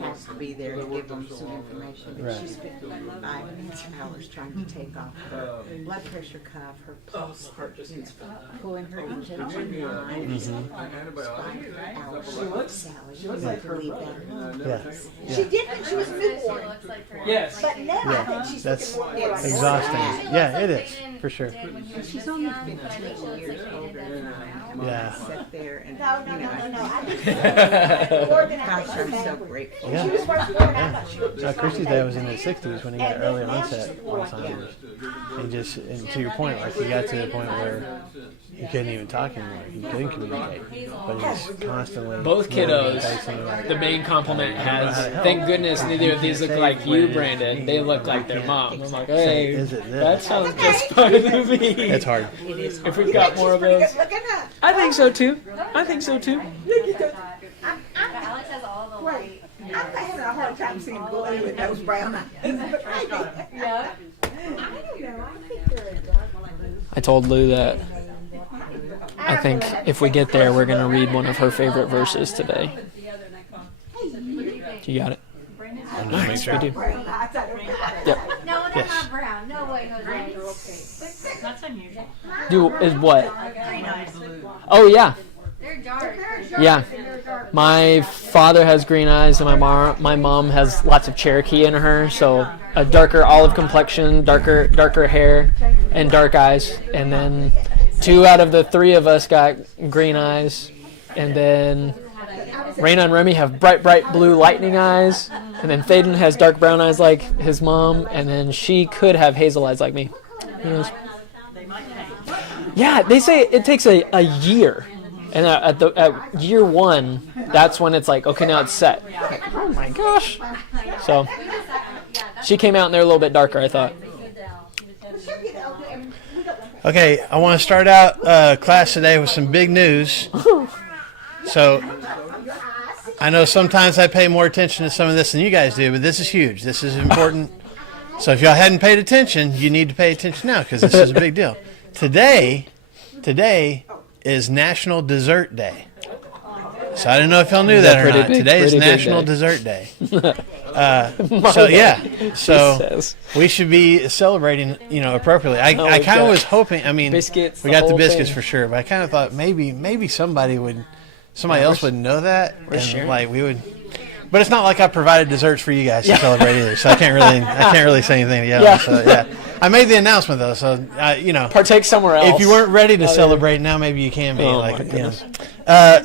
has to be there to give them some information. But she spent 5 hours trying to take off her blood pressure cuff, her pulse, pulling her injection line. 5 hours. She looks like her. Leave that alone. Yeah. She did when she was newborn. Yes. But now I think she's That's looking more like exhausting. Yeah, it is, for sure. She's only 15 years older than I am. Yeah. Sit there and, No. I think gosh, I'm so grateful. Yeah. She was first born out, but she was just Christy's like dad a was in his 60s when he got early onset Alzheimer's. And to your point, like he got to the point where he couldn't even talk anymore. He couldn't communicate, but he's constantly Both kiddos, facing, the main compliment has, thank goodness neither of these look like you, Brandon. They look like their mom. I'm like, hey, Is it this? that sounds just fine to me. It's hard. If we've got more of those. looking up. I think so too. I think so too. Alex has all the Wait, I'm having a hard time seeing Blue with those brown eyes. But maybe. Yeah. I don't know. I think they're a dark blue. I told Lou that I think if we get there, we're going to read one of her favorite verses today. You got it? Nice, we do. Brown eyes, I don't know. Yep. No, they're not brown. No way, Jose. That's unusual. Do is what? Green eyes blue. Oh yeah, They're dark. yeah. My father has green eyes, and my mom has lots of Cherokee in her, so a darker olive complexion, darker hair, and dark eyes. And then 2 out of the 3 of us got green eyes, and then Raina and Remy have bright blue lightning eyes, and then Thaden has dark brown eyes like his mom, and then she could have hazel eyes like me. Who knows? Yeah, they say it takes a year, and at year 1, that's when it's like, okay, now it's set. Oh my gosh! So she came out and they're a little bit darker, I thought. Okay, I want to start out class today with some big news. So I know sometimes I pay more attention to some of this than you guys do, but this is huge. This is important. So if y'all hadn't paid attention, you need to pay attention now because this is a big deal. Today is National Dessert Day. So I don't know if y'all knew that or not. Today is National Dessert Day. So we should be celebrating, appropriately. I kind of was hoping. I mean, biscuits, we got the biscuits for sure, but I kind of thought maybe somebody else would know that, and sharing. like we would. But it's not like I provided desserts for you guys to celebrate either, so I can't really say anything to you. Yeah. So yeah, I made the announcement though, so partake somewhere else. if you weren't ready to celebrate now, maybe you can be. Oh, my goodness.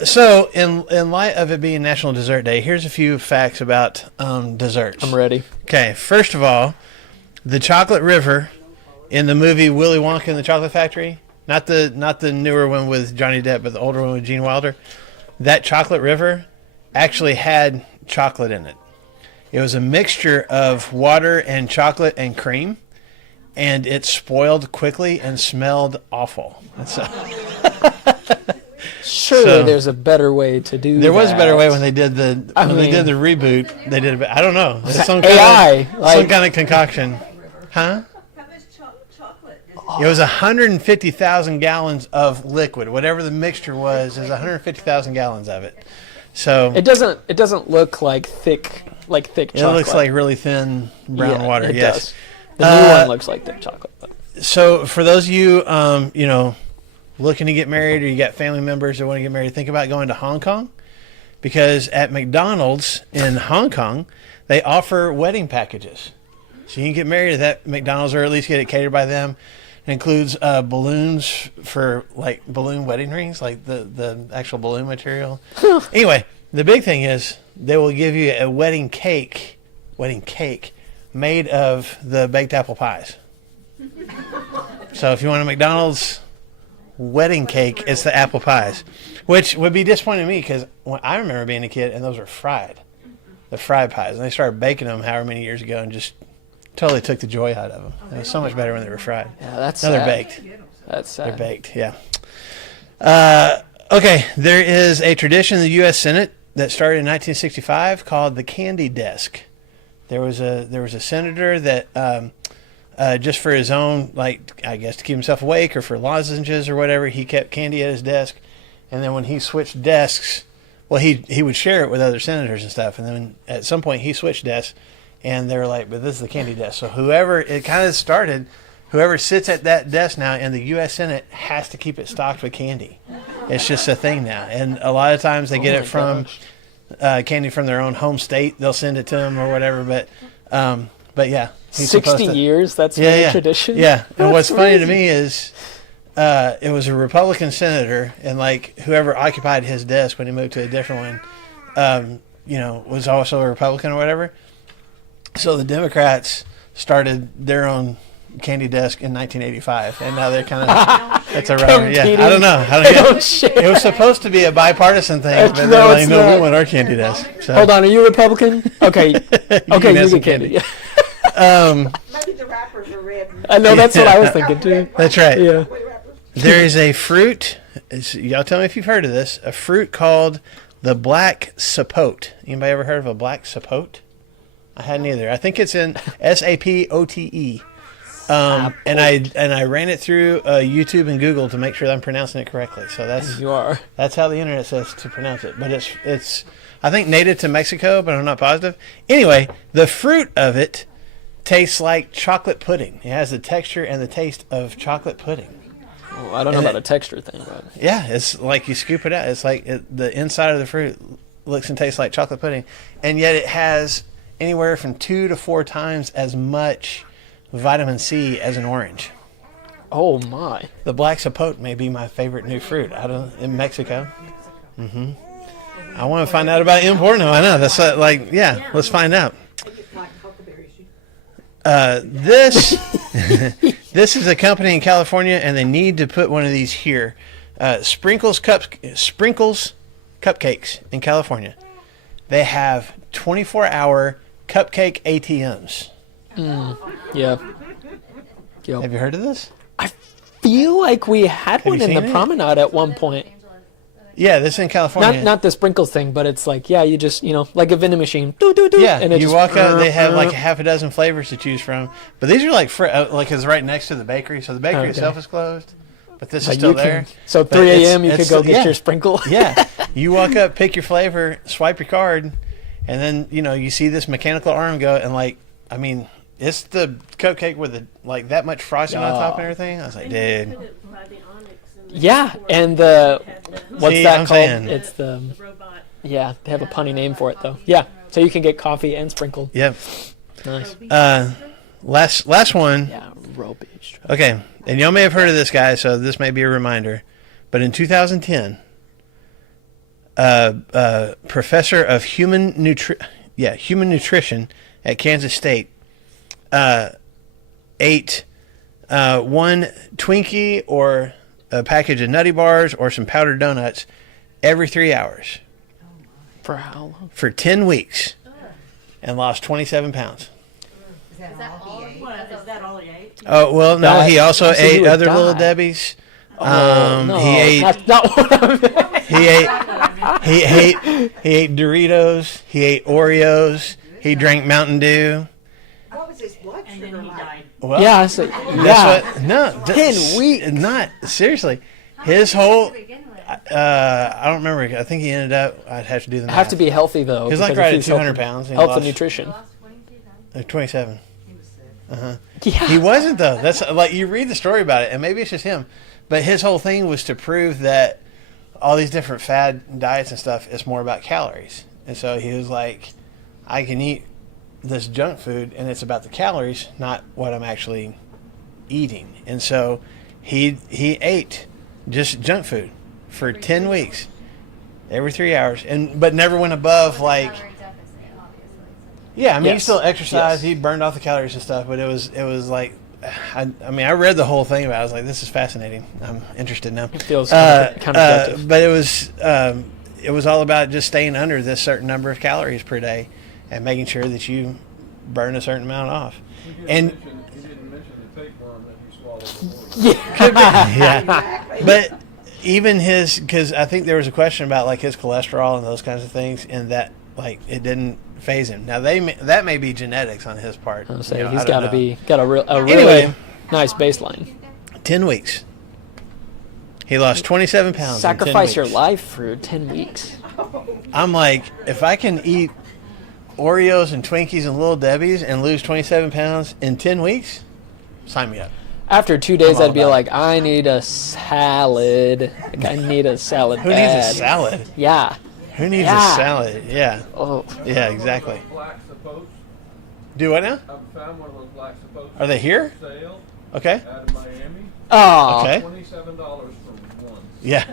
So in light of it being National Dessert Day, here's a few facts about desserts. I'm ready. Okay, first of all, the chocolate river in the movie Willy Wonka and the Chocolate Factory, not the newer one with Johnny Depp, but the older one with Gene Wilder. That chocolate river actually had chocolate in it. It was a mixture of water and chocolate and cream, and it spoiled quickly and smelled awful. Surely there's a better way to do that. There was a better way when they did the reboot. They did it. I don't know. It's some kind of concoction, huh? How much chocolate? It was 150,000 gallons of liquid. Whatever the mixture was, is 150,000 gallons of it. So it doesn't look like thick chocolate. It looks like really thin brown water. It Yes. does. The new one looks like thick chocolate. So for those of you, looking to get married, or you got family members that want to get married, think about going to Hong Kong, because at McDonald's in Hong Kong, they offer wedding packages. So you can get married at that McDonald's, or at least get it catered by them. It includes balloons for like balloon wedding rings, like the actual balloon material. Anyway, the big thing is they will give you a wedding cake made of the baked apple pies. So if you want a McDonald's wedding cake, it's the apple pies, which would be disappointing to me because I remember being a kid and those were fried. The fried pies, and they started baking them however many years ago and just totally took the joy out of them. It was so much better when they were fried. Yeah, that's now sad. They're baked. That's sad. They're baked, yeah. Okay, there is a tradition in the U.S. Senate that started in 1965 called the candy desk. There was a senator that just for his own, like, I guess to keep himself awake or for lozenges or whatever, he kept candy at his desk. And then when he switched desks Well, he would share it with other senators and stuff, and then at some point he switched desks, and they were like, "But this is the candy desk." So it kind of started. Whoever sits at that desk now in the U.S. Senate has to keep it stocked with candy. It's just a thing now, and a lot of times they get it from candy from their own home state. They'll send it to them or whatever. But yeah, he's 60 years. That's been a tradition. Yeah, and what's funny to me is. It was a Republican senator, and like whoever occupied his desk when he moved to a different one, was also a Republican or whatever. So the Democrats started their own candy desk in 1985, and now they're kind of it's a rivalry. Yeah, I don't know. It was supposed to be a bipartisan thing, but they're like, no, we want our candy desk. So. Hold on, are you a Republican? Okay, you get candy. Maybe the wrappers are red. I know that's what I was thinking too. That's right. Yeah. There is a fruit. Y'all tell me if you've heard of this. A fruit called the black sapote. Anybody ever heard of a black sapote? I hadn't either. I think it's in Sapote. And I ran it through YouTube and Google to make sure that I'm pronouncing it correctly. So that's how the internet says to pronounce it. But it's I think native to Mexico, but I'm not positive. Anyway, the fruit of it tastes like chocolate pudding. It has the texture and the taste of chocolate pudding. Oh, I don't know about a texture thing, but yeah, it's like you scoop it out. It's like the inside of the fruit looks and tastes like chocolate pudding, and yet it has anywhere from 2 to 4 times as much vitamin C as an orange. Oh my! The black sapote may be my favorite new fruit in Mexico. Mm-hmm. I want to find out about importing them. I know that's let's find out. This is a company in California, and they need to put one of these here. Sprinkles Cupcakes in California. They have 24-hour cupcake ATMs. Yeah. Yep. Have you heard of this? I feel like we had one in the promenade at one point. Yeah, this is in California. Not the sprinkles thing, but it's like, you just, like a vending machine. Do, do, do, yeah, and you walk out, they have like half a dozen flavors to choose from. But these are like it's right next to the bakery, so the bakery itself is closed. But this is still there. So 3 a.m. you could go get your sprinkle. Yeah, you walk up, pick your flavor, swipe your card, and then you see this mechanical arm go, and it's the cupcake with that much frosting on top and everything. I was like, dude. Yeah, and what's that called? Saying. It's the robot. Yeah, they have a punny name for it though. Yeah, so you can get coffee and sprinkled. Yep. Nice. Last one. Yeah, robage. Okay, and y'all may have heard of this guy, so this may be a reminder. But in 2010, professor of human nutrition at Kansas State ate one Twinkie or a package of Nutty Bars or some powdered donuts every 3 hours. For how long? For 10 weeks. And lost 27 pounds. Is that all he ate? Oh, well, no, he also ate other Little Debbie's. No, he ate. That's not what I meant. He ate Doritos. He ate Oreos. He drank Mountain Dew. What was his blood sugar like? Well, Yeah, so, that's what. No, 10 weeks. Not seriously. His whole. I don't remember. I think he ended up. I'd have to do the math. have to be healthy though. He was like because right if at he's 200 pounds. And he Health lost, and nutrition. 27. Yeah. He wasn't though. That's like you read the story about it, and maybe it's just him. But his whole thing was to prove that all these different fad diets and stuff is more about calories. And so he was like, I can eat this junk food, and it's about the calories, not what I'm actually eating. And so he ate just junk food for 10 weeks, every 3 hours, but never went above like. Yeah, he still exercised. He burned off the calories and stuff, but it was like, I read the whole thing about it. I was like, this is fascinating. I'm interested now. It feels counterproductive. But it was all about just staying under this certain number of calories per day and making sure that you burn a certain amount off. He didn't mention the tapeworm that you swallowed before. Could be. Yeah. But even because I think there was a question about like his cholesterol and those kinds of things, and that like it didn't phase him. Now that may be genetics on his part. I'll say he's got a really Anyway. nice baseline. 10 weeks. He lost 27 pounds. Sacrifice in 10 your weeks. life for 10 weeks. I'm like, if I can eat Oreos and Twinkies and Little Debbie's and lose 27 pounds in 10 weeks, sign me up. After 2 days, I'm all I'd be about like, I need a salad. Like, I need a salad. Who needs a salad? Yeah. Who needs Yeah. a salad? Yeah. Oh. Yeah, exactly. Black supposed. Do what now? I found one of those black supposed. Are they here? Sale Okay. out of Miami. Oh. Okay. $27 for one. Yeah.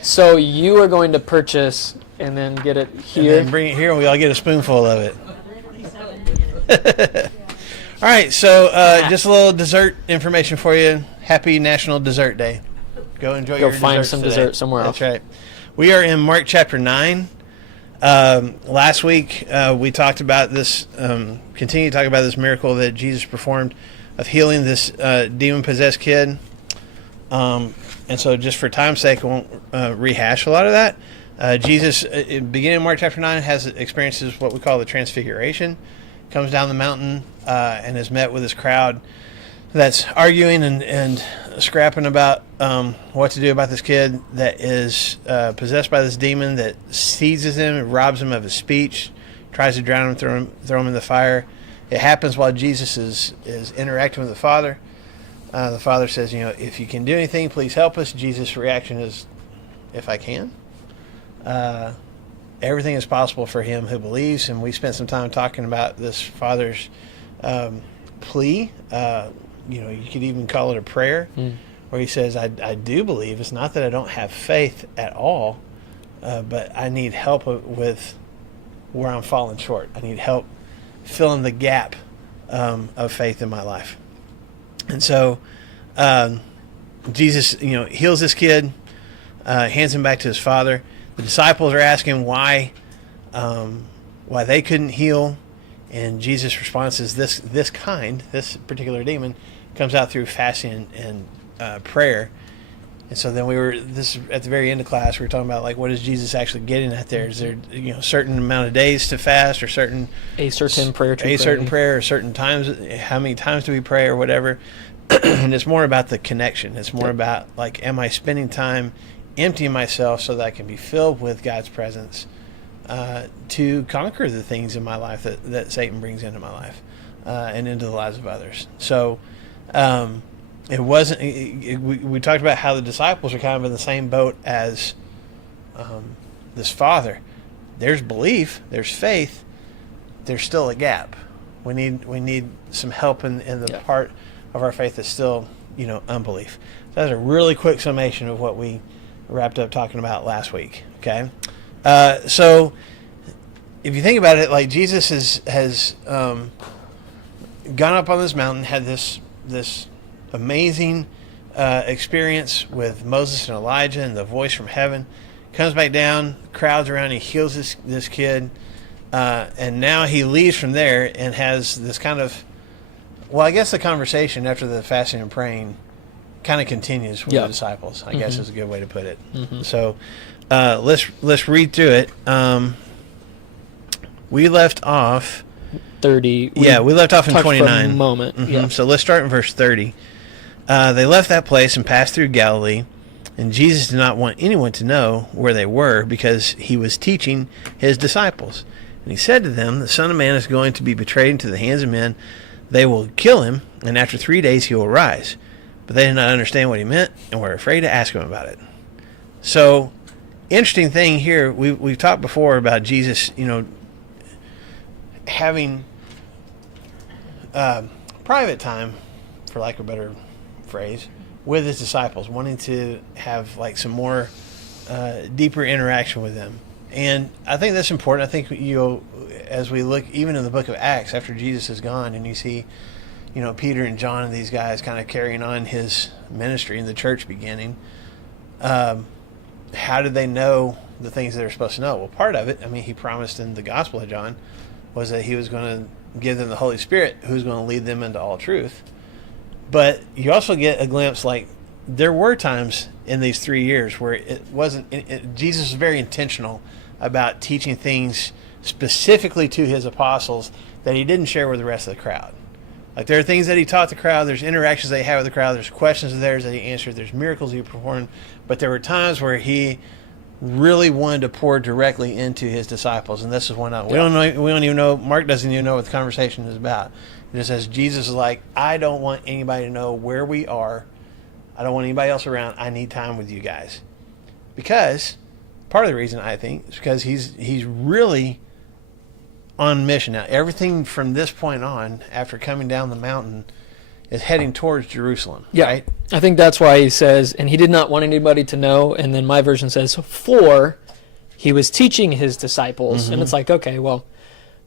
So you are going to purchase and then get it And here. then bring it here and we all get a spoonful of it. All right, so just a little dessert information for you. Happy National Dessert Day. Go enjoy Go your find desserts some today. dessert somewhere That's else. right. We are in Mark chapter 9. Last week we talked about this, continue to talk about this miracle that Jesus performed of healing this demon-possessed kid. And so just for time's sake, I won't rehash a lot of that. Jesus, beginning in Mark chapter 9, has experiences what we call the Transfiguration. Comes down the mountain and is met with this crowd that's arguing and scrapping about what to do about this kid that is possessed by this demon that seizes him and robs him of his speech, tries to drown him, throw him in the fire. It happens while Jesus is interacting with the Father. The Father says, if you can do anything, please help us. Jesus' reaction is, if I can. Everything is possible for him who believes, and we spent some time talking about this Father's plea. You could even call it a prayer, where he says, I do believe. It's not that I don't have faith at all, but I need help with where I'm falling short. I need help filling the gap of faith in my life. And so Jesus, heals this kid, hands him back to his father. The disciples are asking why they couldn't heal, and Jesus' response is this particular demon comes out through fasting and prayer. And so then this at the very end of class, we were talking about like what is Jesus actually getting at there? Is there a certain amount of days to fast, or a certain prayer to certain prayer, or certain times? How many times do we pray, or whatever? And it's more about the connection. It's more about like, am I spending time emptying myself so that I can be filled with God's presence to conquer the things in my life that Satan brings into my life and into the lives of others. So it wasn't. We talked about how the disciples are kind of in the same boat as this father. There's belief, there's faith, there's still a gap. We need some help in the part of our faith that's still unbelief. So that's a really quick summation of what we wrapped up talking about last week. Okay, so if you think about it, like Jesus has gone up on this mountain, had this amazing experience with Moses and Elijah and the voice from heaven, comes back down, crowds around, he heals this kid, and now he leaves from there and has this kind of, well, I guess the conversation after the fasting and praying kind of continues with the disciples, I guess is a good way to put it. So let's read through it. We left off 30. We left off in touched 29. For a moment. So let's start in verse 30. They left that place and passed through Galilee, and Jesus did not want anyone to know where they were, because he was teaching his disciples. And he said to them, the Son of Man is going to be betrayed into the hands of men. They will kill him, and after 3 days he will rise. But they did not understand what he meant, and were afraid to ask him about it. So, interesting thing here, we've talked before about Jesus, having private time, for lack of a better phrase, with his disciples, wanting to have like some more deeper interaction with them. And I think that's important. I think as we look even in the book of Acts, after Jesus is gone, and you see Peter and John and these guys kind of carrying on his ministry and the church beginning, how did they know the things they're supposed to know? Well, part of it, he promised in the Gospel of John, was that he was going to give them the Holy Spirit, who's going to lead them into all truth. But you also get a glimpse, like, there were times in these 3 years where it wasn't, Jesus was very intentional about teaching things specifically to his apostles that he didn't share with the rest of the crowd. Like, there are things that he taught the crowd, there's interactions that he had with the crowd, there's questions of theirs that he answered, there's miracles he performed, but there were times where he really wanted to pour directly into his disciples, and this is one of them. We don't know. We don't even know. Mark doesn't even know what the conversation is about. It just says Jesus is like, I don't want anybody to know where we are. I don't want anybody else around. I need time with you guys, because part of the reason I think is because he's really on mission now. Everything from this point on, after coming down the mountain, is heading towards Jerusalem. Yeah, right? I think that's why he says, and he did not want anybody to know. And then my version says, for he was teaching his disciples. And it's like, okay, well,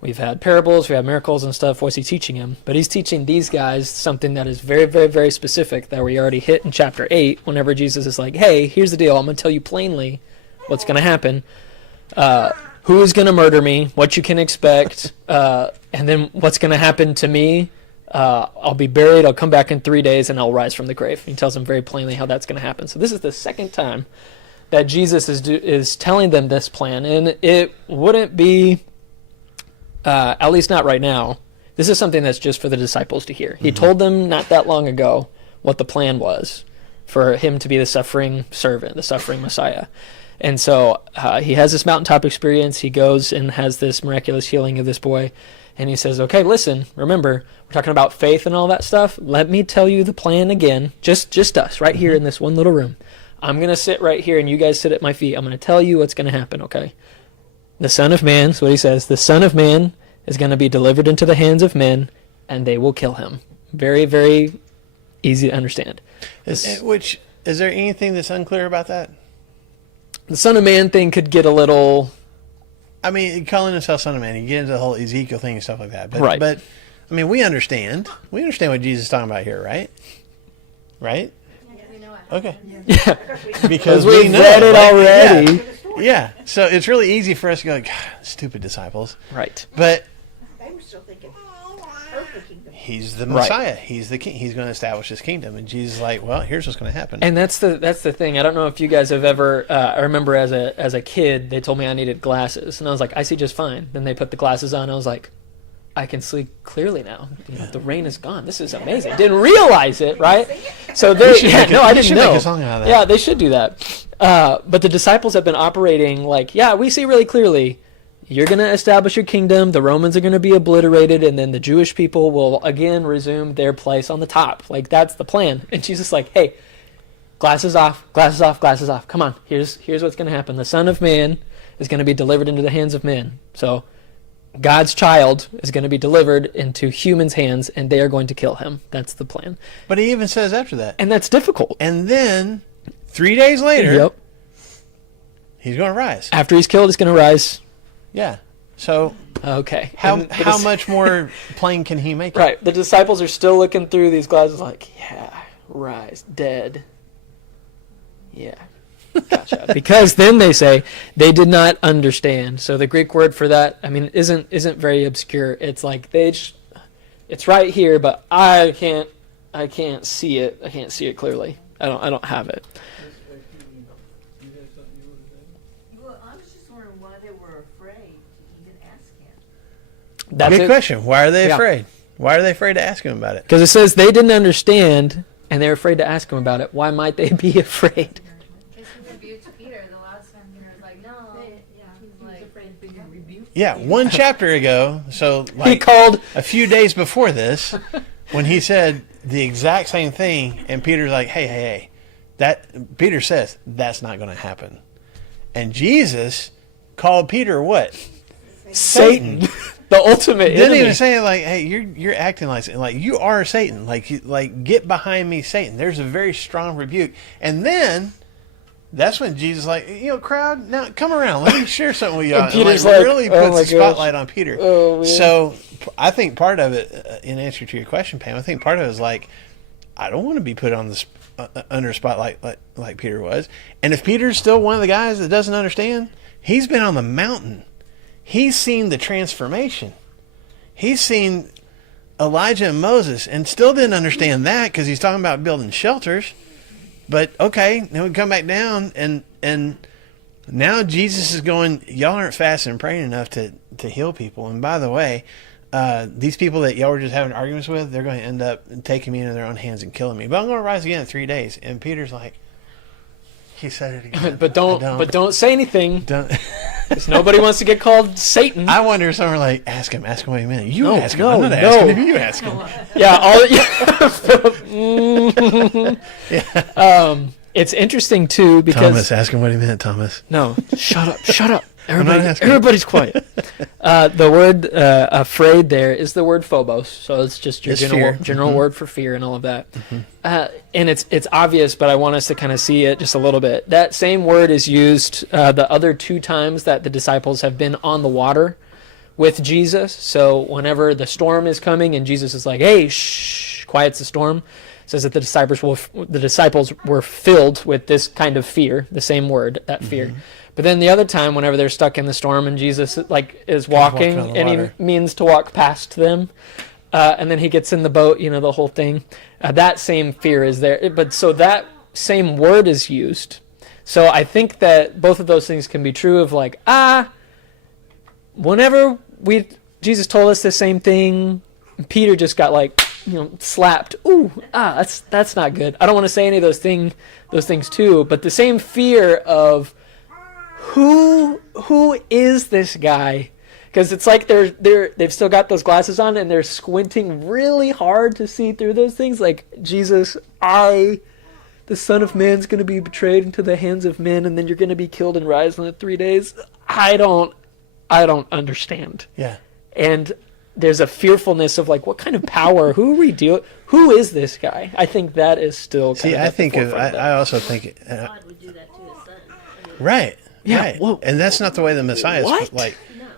we've had parables, we have miracles and stuff. What's he teaching them? But he's teaching these guys something that is very, very, very specific that we already hit in chapter 8, whenever Jesus is like, hey, here's the deal. I'm going to tell you plainly what's going to happen. Who is going to murder me, what you can expect, and then what's going to happen to me. I'll be buried, I'll come back in 3 days, and I'll rise from the grave. He tells them very plainly how that's going to happen. So this is the second time that Jesus is telling them this plan, and it wouldn't be, at least not right now, this is something that's just for the disciples to hear. He told them not that long ago what the plan was for him to be the suffering servant, the suffering Messiah. And so he has this mountaintop experience. He goes and has this miraculous healing of this boy. And he says, okay, listen, remember, we're talking about faith and all that stuff. Let me tell you the plan again. Just us right here in this one little room. I'm going to sit right here and you guys sit at my feet. I'm going to tell you what's going to happen, okay? The Son of Man, that's what he says, the Son of Man is going to be delivered into the hands of men and they will kill him. Very, very easy to understand. Which, is there anything that's unclear about that? The Son of Man thing could get a little... I mean, calling himself Son of Man, you get into the whole Ezekiel thing and stuff like that. But, Right. But, I mean, we understand. We understand what Jesus is talking about here, right? Right? Okay. Yeah. Because we've we know, read it right? already. Yeah. So it's really easy for us to go, God, stupid disciples. Right. But They were still thinking, earthly kingdom. he's the Right. Messiah. He's the king. He's going to establish his kingdom. And Jesus is like, well, here's what's going to happen. And that's the thing. I don't know if you guys have ever. I remember as a kid, they told me I needed glasses, and I was like, I see just fine. Then they put the glasses on. I was like, I can see clearly now. You know, the rain is gone. This is amazing. Didn't realize it, right? So they. should make I you didn't should know. make a song out of that. Yeah, they should do that. But the disciples have been operating like, yeah, we see really clearly. You're going to establish your kingdom. The Romans are going to be obliterated, and then the Jewish people will again resume their place on the top. Like, that's the plan. And Jesus is like, hey, glasses off, glasses off, glasses off. Come on, here's what's going to happen. The Son of Man is going to be delivered into the hands of men. So God's child is going to be delivered into humans' hands, and they are going to kill him. That's the plan. But he even says after that. And that's difficult. And then 3 days later, Yep. he's going to rise. After he's killed, he's going to rise. Yeah. So Okay. how And how much more plain can he make it? Right. The disciples are still looking through these glasses like, yeah, rise, dead. Yeah. Gotcha. Because then they say they did not understand. So the Greek word for that, I mean, isn't very obscure. It's like it's right here, but I can't see it. I can't see it clearly. I don't have it. You had something you wanted to say? Well, I was just wondering why they were afraid to even ask him. That's Good it. question. Why are they Yeah. afraid? Why are they afraid to ask him about it? Because it says they didn't understand and they're afraid to ask him about it. Why might they be afraid? Because he rebuked Peter the last time. Peter was like, no. He's like, afraid of being rebuked. Yeah, one chapter ago, so He like called. a few days before this, when he said the exact same thing, and Peter's like, hey, that Peter says that's not going to happen. And Jesus called Peter what? Satan. The ultimate Didn't enemy. even say like, hey, you're acting like you are Satan. Like get behind me, Satan. There's a very strong rebuke. And then that's when Jesus like, crowd, now come around. Let me share something with you. And Peter's like, really oh puts my the spotlight on Peter. Oh, man. So I think part of it, in answer to your question, Pam, I think part of it is like, I don't want to be put on the under spotlight like Peter was. And if Peter's still one of the guys that doesn't understand, he's been on the mountain. He's seen the transformation. He's seen Elijah and Moses and still didn't understand that because he's talking about building shelters. But okay, then we come back down and now Jesus is going, y'all aren't fasting and praying enough to heal people. And by the way, these people that y'all were just having arguments with, they're going to end up taking me into their own hands and killing me. But I'm going to rise again in 3 days. And Peter's like, He said it again. but don't say anything. Don't. Because nobody wants to get called Satan. I wonder if someone like ask him what he meant. You No, ask him. no, I'm not no. asking him. You ask him. Yeah, it's interesting too because Thomas, ask him what he meant. Thomas. no, shut up. not asking. Everybody's quiet. The word afraid there is the word phobos, so it's just your It's fear. general word for fear and all of that. And it's obvious, but I want us to kind of see it just a little bit. That same word is used the other 2 times that the disciples have been on the water with Jesus. So whenever the storm is coming and Jesus is like, "Hey, shh," quiets the storm. It says that the disciples were filled with this kind of fear, the same word, that fear. But then the other time, whenever they're stuck in the storm and Jesus is walking walking on the and water. he means to walk past them, and then he gets in the boat, the whole thing, that same fear is there. But so that same word is used. So I think that both of those things can be true of like, whenever Jesus told us the same thing, Peter just got like, slapped. Ooh, that's not good. I don't want to say any of those things too, but the same fear of who is this guy? Because it's like they've still got those glasses on and they're squinting really hard to see through those things. Like, Jesus, the Son of Man's going to be betrayed into the hands of men, and then you're going to be killed and rise in the 3 days. I don't understand. Yeah. And there's a fearfulness of like, what kind of power? Who is this guy? I think that is still kind of I at the think forefront of that. I also think God would do that to his son. I mean, right. Yeah, Right. whoa. And that's not the way the Messiah What? is. Like,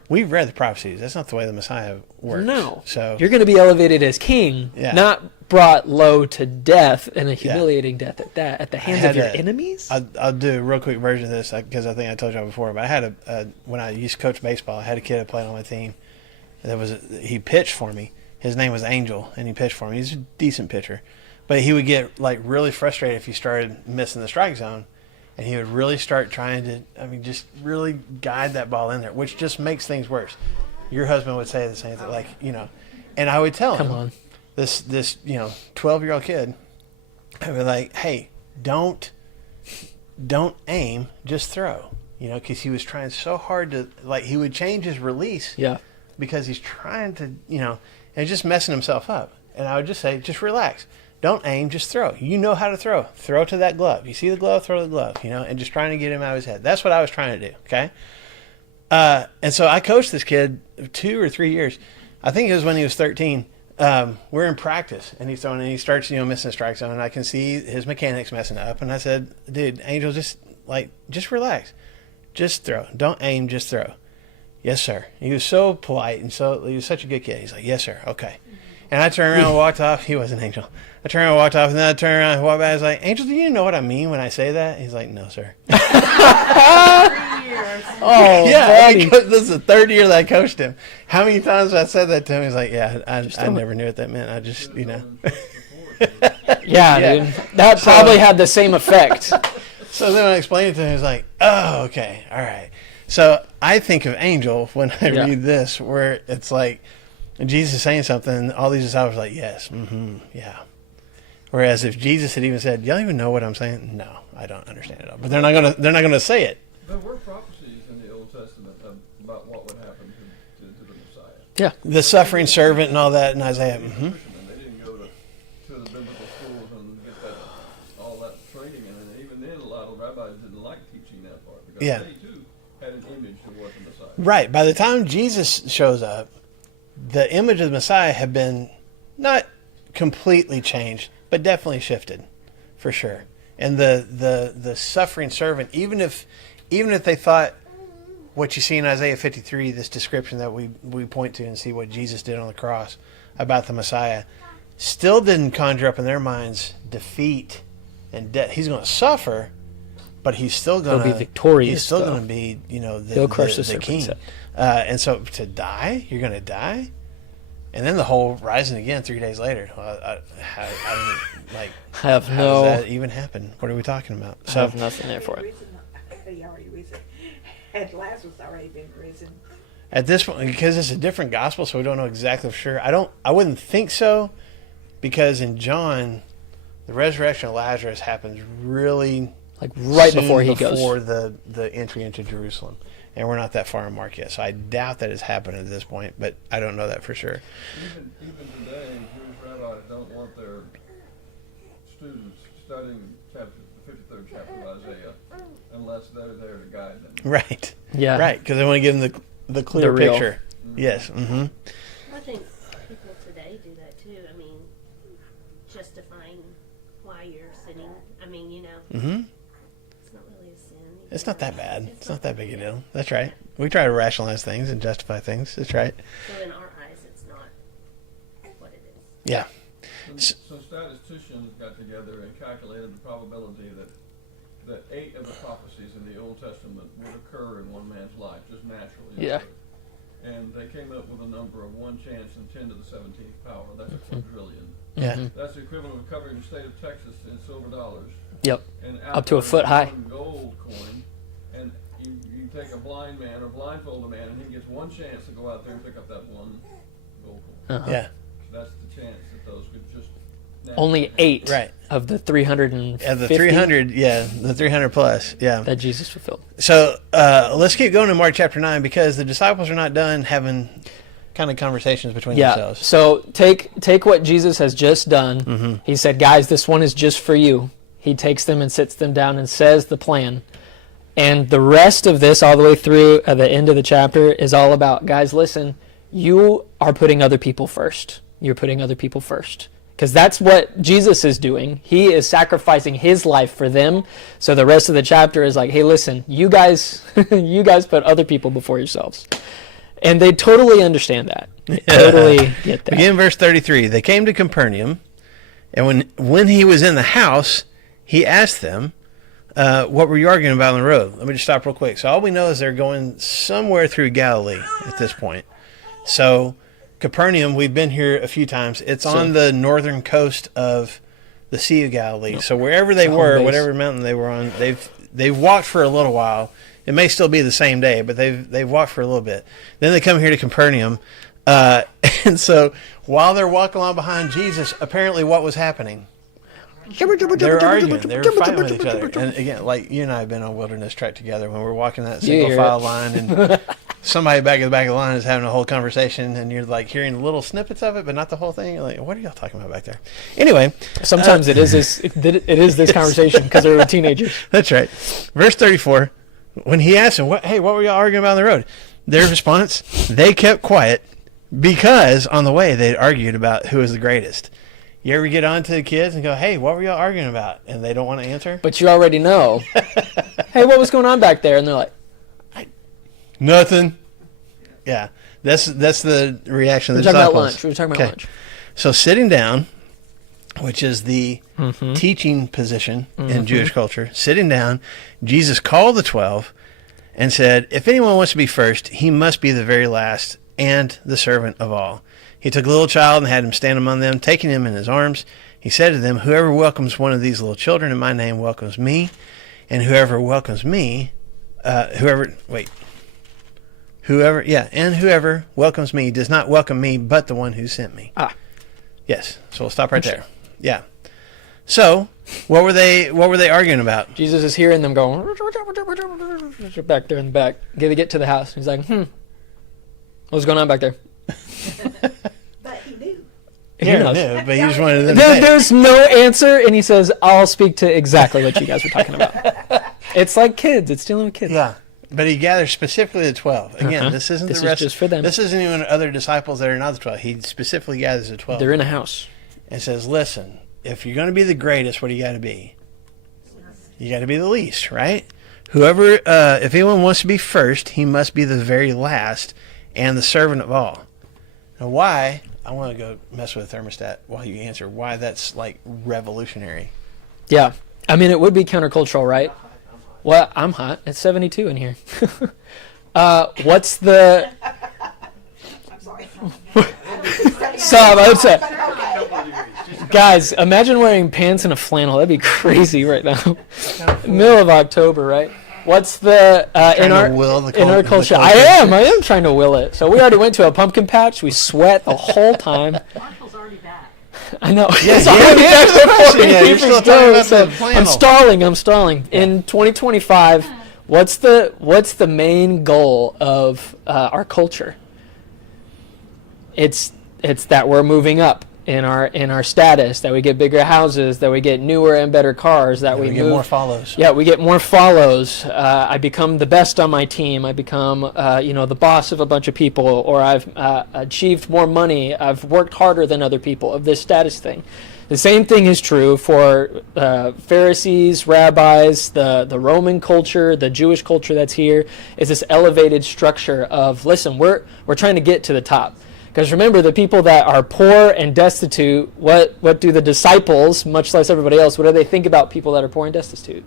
we've read the prophecies. That's not the way the Messiah works. No. So You're going to be elevated as king, Yeah. not brought low to death and a humiliating death at the hands of your enemies. I'll do a real quick version of this because I think I told y'all before. But I had when I used to coach baseball, I had a kid that played on my team. He pitched for me. His name was Angel, and he pitched for me. He's a decent pitcher, but he would get like really frustrated if he started missing the strike zone, and he would really start trying to, just really guide that ball in there, which just makes things worse. Your husband would say the same thing, and I would tell him, Come on. this 12-year-old kid, I would be like, hey, don't aim, just throw, because he was trying so hard to, like, he would change his release. Yeah. Because he's trying to, and just messing himself up. And I would just say, just relax. Don't aim, just throw. You know how to throw. Throw to that glove. You see the glove, throw the glove, and just trying to get him out of his head. That's what I was trying to do, okay? And so I coached this kid 2 or 3 years. I think it was when he was 13. We're in practice, and he's throwing, and he starts, missing the strike zone, and I can see his mechanics messing up. And I said, dude, Angel, just relax. Just throw. Don't aim, just throw. Yes, sir. He was so polite and he was such a good kid. He's like, yes, sir. Okay. And I turned around and walked off. He was an Angel. I turned around and walked off, and then I turned around and walked back. I was like, Angel, do you know what I mean when I say that? He's like, no, sir. 3 years. Oh, Yeah, buddy. this is the 3rd year that I coached him. How many times have I said that to him? He's like, yeah, I never knew what that meant. I just, Yeah, dude. That probably had the same effect. So then when I explained it to him, he's like, oh, okay, all right. So I think of Angel when I read this, where it's like Jesus is saying something, and all these disciples are like, yes, yeah. Whereas if Jesus had even said, y'all even know what I'm saying? No, I don't understand it all. But they're not gonna say it. There were prophecies in the Old Testament about what would happen to the Messiah. Yeah. The suffering servant and all that in Isaiah. And they didn't go to the biblical schools and get all that training. And even then, a lot of rabbis didn't like teaching that part because they too had an image of what the Messiah. Right. By the time Jesus shows up, the image of the Messiah had been not completely changed, but definitely shifted, for sure. And the suffering servant, even if they thought what you see in Isaiah 53, this description that we point to and see what Jesus did on the cross about the Messiah, still didn't conjure up in their minds defeat and death. He's going to suffer, but he's still going to be victorious. He's still though. going to be, He'll crush the king. serpent's head. And so to die, you're going to die, and then the whole rising again 3 days later. How Have how no. does that even happen? What are we talking about? I have nothing there for it. He already risen. Had Lazarus already been risen? At this point, because it's a different gospel, so we don't know exactly for sure. I wouldn't think so, because in John, the resurrection of Lazarus happens really like right soon before he goes. before the entry into Jerusalem. And we're not that far in Mark yet, so I doubt that has happened at this point, but I don't know that for sure. Even today, Jewish rabbis don't want their students studying the 53rd chapter of Isaiah unless they're there to guide them. Right. Yeah. Right, because they want to give them the clear real. picture. Yes. Mm-hmm. I think people today do that too. I mean, justifying why you're sinning. I mean, you know, Mm-hmm. it's not really a sin. It's not that bad. It's not that big a deal. That's right. We try to rationalize things and justify things. That's right. So in our eyes, it's not what it is. Yeah. So statisticians got together and calculated the probability that 8 of the prophecies in the Old Testament would occur in one man's life, just naturally. Yeah. And they came up with a number of 1 chance in 10 to the 17th power. That's a quadrillion. Yeah. Mhm. That's the equivalent of covering the state of Texas in silver dollars. Yep. And Up to a foot high. one gold coin, and you take a blind man or blindfold a man, and he gets 1 chance to go out there and pick up that one gold coin. Uh-huh. Yeah. So that's the chance that those could just Only naturally 8 Right. of the 350 Yeah, the 300, the 300 plus, yeah. that Jesus fulfilled. So let's keep going to Mark chapter 9 because the disciples are not done having kind of conversations between Yeah. themselves. So take what Jesus has just done. Mm-hmm. He said, guys, this one is just for you. He takes them and sits them down and says the plan. And the rest of this, all the way through at the end of the chapter, is all about, guys, listen, you are putting other people first. You're putting other people first. Because that's what Jesus is doing. He is sacrificing his life for them. So the rest of the chapter is like, hey, listen, you guys put other people before yourselves. And they totally understand that. They totally get that. Begin verse 33. They came to Capernaum, and when he was in the house, he asked them, what were you arguing about on the road? Let me just stop real quick. So all we know is they're going somewhere through Galilee at this point. So Capernaum, we've been here a few times. It's on the northern coast of the Sea of Galilee. So wherever they were, whatever mountain they were on, they've walked for a little while. It may still be the same day, but they've walked for a little bit. Then they come here to Capernaum. And so while they're walking along behind Jesus, apparently what was happening? They're arguing. They're fighting with each other. And again, like you and I have been on wilderness trek together when we're walking that single file line, and somebody back at the back of the line is having a whole conversation, and you're like hearing little snippets of it, but not the whole thing. You're like, what are y'all talking about back there? Anyway, Sometimes it is this conversation because they're teenagers. that's right. Verse 34. When he asked them, what were y'all arguing about on the road? Their response, they kept quiet because on the way they'd argued about who was the greatest. You ever get on to the kids and go, hey, what were y'all arguing about? And they don't want to answer? But you already know. Hey, what was going on back there? And they're like, Nothing. Yeah, that's the reaction of we're the talking about disciples. lunch. We were talking about lunch. So sitting down, which is the teaching position in Jewish culture, sitting down, Jesus called the 12 and said, if anyone wants to be first, he must be the very last and the servant of all. He took a little child and had him stand among them, taking him in his arms. He said to them, whoever welcomes one of these little children in my name welcomes me, and whoever welcomes me, whoever welcomes me does not welcome me, but the one who sent me. Yes. So we'll stop right there. Yeah. So, what were they arguing about? Jesus is hearing them going back there in the back. They get to the house. He's like, what's going on back there? But he knew. He knows. No, but he just wanted them to say it. There's no answer, and he says, I'll speak to exactly what you guys were talking about. It's like kids. It's dealing with kids. Yeah. But he gathers specifically the 12. Again, this isn't This the rest. is just for them. This isn't even other disciples that are not the 12. He specifically gathers the 12. They're in a house. And says, listen, if you're going to be the greatest, what do you got to be? You got to be the least, right? Whoever, if anyone wants to be first, he must be the very last and the servant of all. Now, why? I want to go mess with a thermostat while you answer why that's like revolutionary. Yeah. I mean, it would be countercultural, right? Well, I'm hot. It's 72 in here. What's the... I'm sorry. I would say... Guys, imagine wearing pants and a flannel. That'd be crazy right now. Middle of October, right? What's the in our culture? I am trying to will it. So we already went to a pumpkin patch. We sweat the whole time. Marshall's already back. I know. Yeah, So you I'm haven't answered the question keeping yet. You're still talking about the flannel. I'm stalling. In 2025, what's the main goal of our culture? It's that we're moving up in our status, that we get bigger houses, that we get newer and better cars, that we get more follows. Yeah, we get more follows. I become the best on my team. I become the boss of a bunch of people, or I've achieved more money. I've worked harder than other people, of this status thing. The same thing is true for Pharisees, rabbis, the Roman culture, the Jewish culture that's here. Is this elevated structure of, listen, we're trying to get to the top. Because remember, the people that are poor and destitute, what do the disciples, much less everybody else, what do they think about people that are poor and destitute?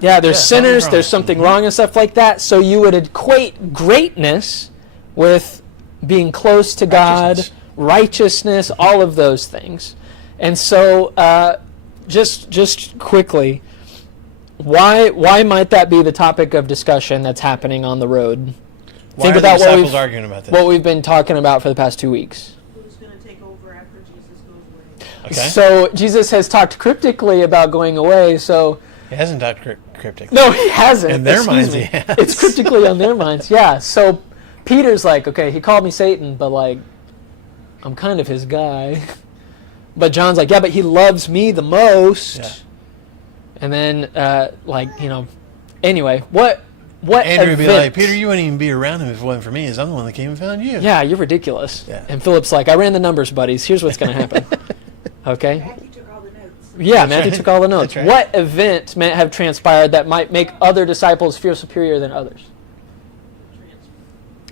Yeah, there's sinners, there's something wrong and stuff like that. So you would equate greatness with being close to God, righteousness, all of those things. And so just quickly, why might that be the topic of discussion that's happening on the road? Why Think are about the disciples arguing about this? what we've been talking about for the past 2 weeks. Who's going to take over after Jesus goes away? Okay. So Jesus has talked cryptically about going away, so... He hasn't talked cryptic. No, he hasn't. In their Excuse minds, me. he has. It's cryptically on their minds, yeah. So Peter's like, okay, he called me Satan, but like, I'm kind of his guy. But John's like, yeah, but he loves me the most. Yeah. And then, anyway, what Andrew would be event- like, Peter, you wouldn't even be around him if it wasn't for me. 'Cause I'm the one that came and found you. Yeah, you're ridiculous. Yeah. And Philip's like, I ran the numbers, buddies. Here's what's going to happen. Okay? Matthew took all the notes. Yeah, Matthew took all the notes. That's right. What event might have transpired that might make other disciples feel superior than others?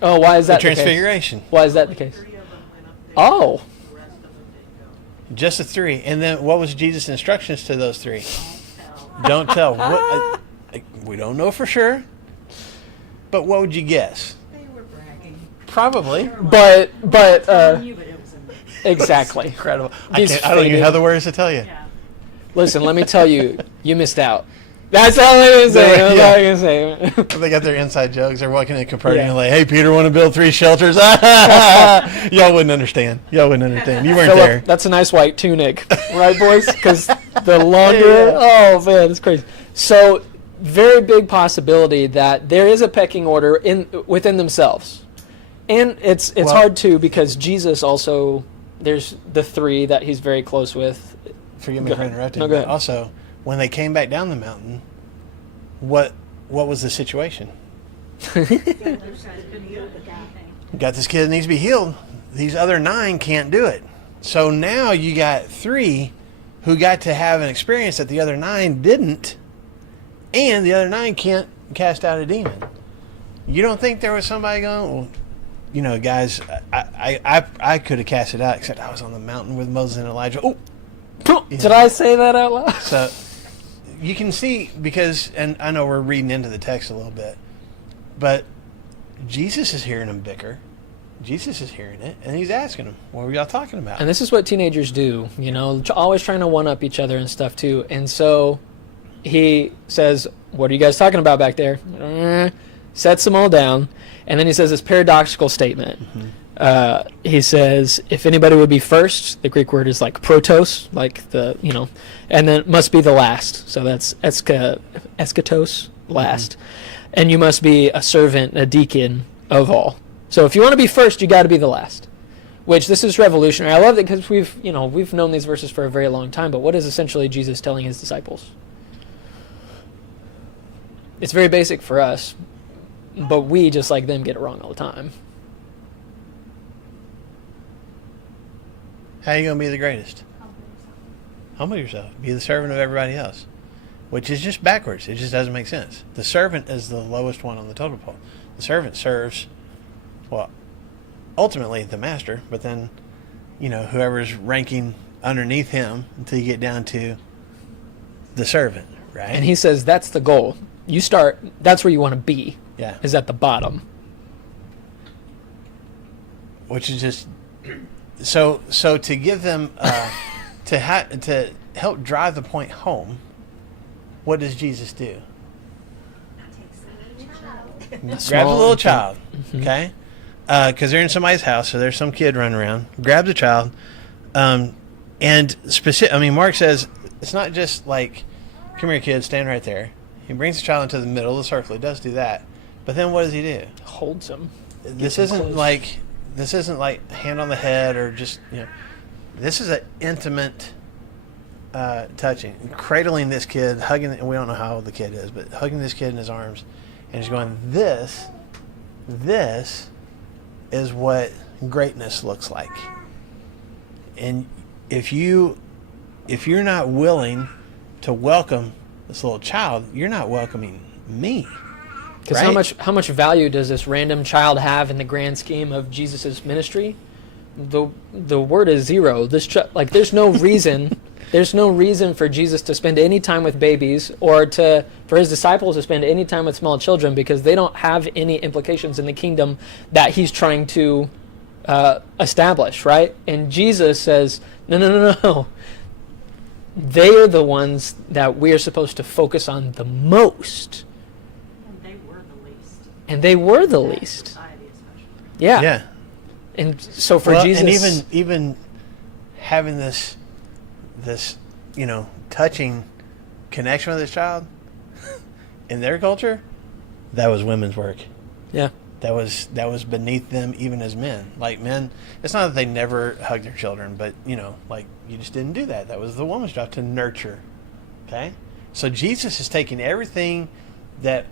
Oh, why is The that the case? Transfiguration. Why is that the case? 3 of them went up there. Oh, The rest of them didn't go. Just the 3. And then what was Jesus' instructions to those 3? Don't tell. We don't know for sure. But what would you guess? They were bragging. Probably. but You, but it was a exactly. Incredible. These I don't even faded- have the words to tell you. Listen, let me tell you, you missed out. That's all I'm gonna say. That's all I'm gonna say. They got their inside jokes. They're walking in Capernaum Yeah. like, hey, Peter, want to build 3 shelters? Y'all wouldn't understand. You weren't Philip, there. that's a nice white tunic, right, boys? Because the longer, oh man, it's crazy. So, very big possibility that there is a pecking order within themselves, and it's Well- hard too because Jesus also, there's the 3 that he's very close with. Forgive me Go for ahead. interrupting. No, go but ahead. Also, when they came back down the mountain, what was the situation? Got this kid that needs to be healed. These other 9 can't do it. So now you got 3 who got to have an experience that the other 9 didn't, and the other 9 can't cast out a demon. You don't think there was somebody going, well, guys, I could have cast it out, except I was on the mountain with Moses and Elijah. Oh, Did I say that out loud? so you can see, because, and I know we're reading into the text a little bit, but Jesus is hearing them bicker. Jesus is hearing it, and he's asking them, what were y'all talking about? And this is what teenagers do, always trying to one-up each other and stuff too. And so he says, what are you guys talking about back there? Sets them all down. And then he says this paradoxical statement. He says, if anybody would be first, the Greek word is like protos, like and then must be the last. So that's eschatos, last. And you must be a servant, a deacon of all. So if you want to be first, you got to be the last. Which, this is revolutionary. I love it because we've known these verses for a very long time, but what is essentially Jesus telling his disciples? It's very basic for us, but we, just like them, get it wrong all the time. How are you going to be the greatest? Humble yourself. Be the servant of everybody else. Which is just backwards. It just doesn't make sense. The servant is the lowest one on the totem pole. The servant serves, ultimately the master, but then, whoever's ranking underneath him until you get down to the servant, right? And he says that's the goal. You start, that's where you want to be, yeah. is at the bottom. Which is just, so to give them, to help drive the point home, what does Jesus do? Grabs a little child, okay? because they're in somebody's house, so there's some kid running around, grabs a child, and Mark says it's not just like, come here, kid, stand right there. He brings the child into the middle of the circle. He does do that, but then what does he do? Holds him. This isn't like hand on the head or just, this is an intimate touching, cradling this kid, hugging, and we don't know how old the kid is, but hugging this kid in his arms, and he's going, this is what greatness looks like. And if you're not willing to welcome this little child, you're not welcoming me. Because how much value does this random child have in the grand scheme of Jesus' ministry? The word is zero. There's no reason. There's no reason for Jesus to spend any time with babies or for his disciples to spend any time with small children, because they don't have any implications in the kingdom that he's trying to establish, right? And Jesus says, no. They are the ones that we are supposed to focus on the most. And they were the least. Society especially. Yeah. Yeah. And so for Jesus, and even having this touching connection with this child in their culture, that was women's work. yeah, That was beneath them even as men. Like men, it's not that they never hugged their children, but you just didn't do that. That was the woman's job to nurture. Okay? So Jesus is taking everything that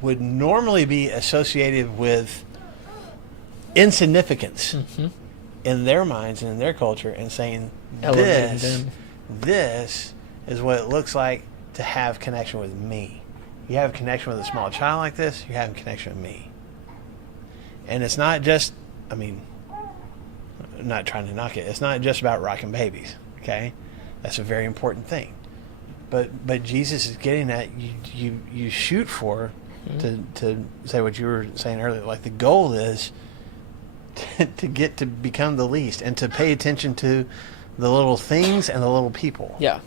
would normally be associated with insignificance in their minds and in their culture, and saying elevating them. this is what it looks like to have connection with me. You have a connection with a small child like this, you have a connection with me. And it's not just, I'm not trying to knock it, it's not just about rocking babies, okay? That's a very important thing. But Jesus is getting at, you shoot for, to say what you were saying earlier, like the goal is to get to become the least and to pay attention to the little things and the little people. Yeah.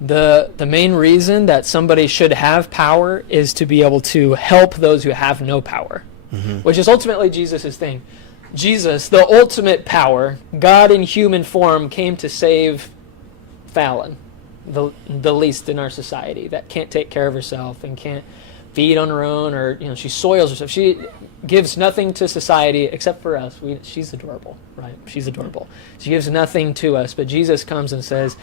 The main reason that somebody should have power is to be able to help those who have no power, which is ultimately Jesus' thing. Jesus, the ultimate power, God in human form, came to save Fallon, the least in our society, that can't take care of herself and can't feed on her own, or she soils herself. She gives nothing to society except for us. She's adorable, right? She's adorable. She gives nothing to us, but Jesus comes and says,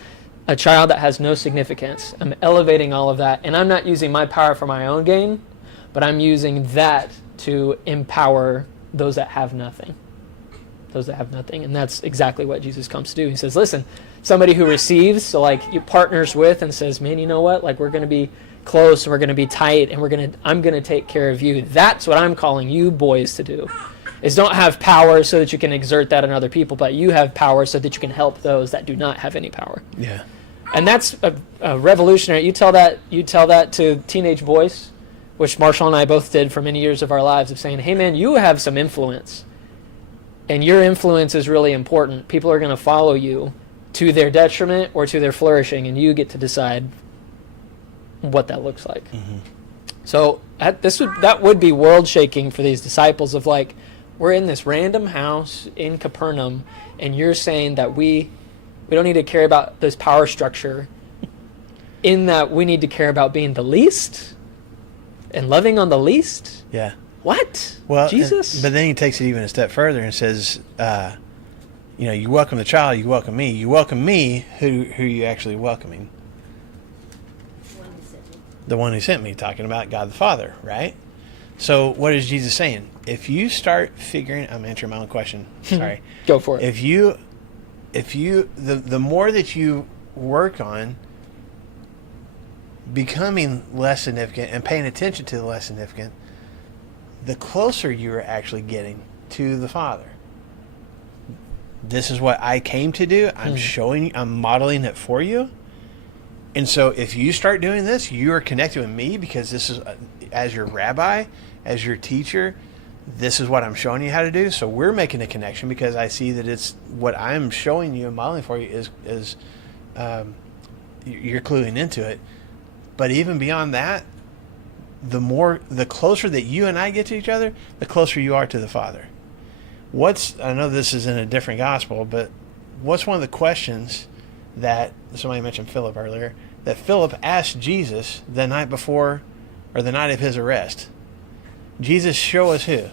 a child that has no significance, I'm elevating all of that, and I'm not using my power for my own gain, but I'm using that to empower those that have nothing. Those that have nothing. And that's exactly what Jesus comes to do. He says, listen, somebody who receives, so you partners with and says, man, you know what? We're going to be close, and we're going to be tight, and I'm going to take care of you. That's what I'm calling you boys to do. Is don't have power so that you can exert that on other people, but you have power so that you can help those that do not have any power. Yeah. And that's a revolutionary. You tell that to teenage boys, which Marshall and I both did for many years of our lives, of saying, hey man, you have some influence, and your influence is really important. People are going to follow you to their detriment or to their flourishing, and you get to decide what that looks like. So that would be world shaking for these disciples of we're in this random house in Capernaum, and you're saying that we don't need to care about this power structure, in that we need to care about being the least and loving on the least? Yeah. What? Well, Jesus? But then he takes it even a step further and says, you welcome the child, you welcome me. You welcome me, who are you actually welcoming? The one who sent me, talking about God the Father, right? So what is Jesus saying? If you start figuring, I'm answering my own question, sorry. Go for it. If you, the more that you work on becoming less significant and paying attention to the less significant, the closer you are actually getting to the Father. This is what I came to do. I'm modeling it for you. And so if you start doing this, you are connected with me, because this is, as your rabbi, as your teacher, this is what I'm showing you how to do. So we're making a connection, because I see that it's what I'm showing you and modeling for you is you're cluing into it. But even beyond that, the closer that you and I get to each other, the closer you are to the Father. I know this is in a different gospel, but what's one of the questions that somebody mentioned Philip earlier, that Philip asked Jesus the night before or the night of his arrest? Jesus, show us who?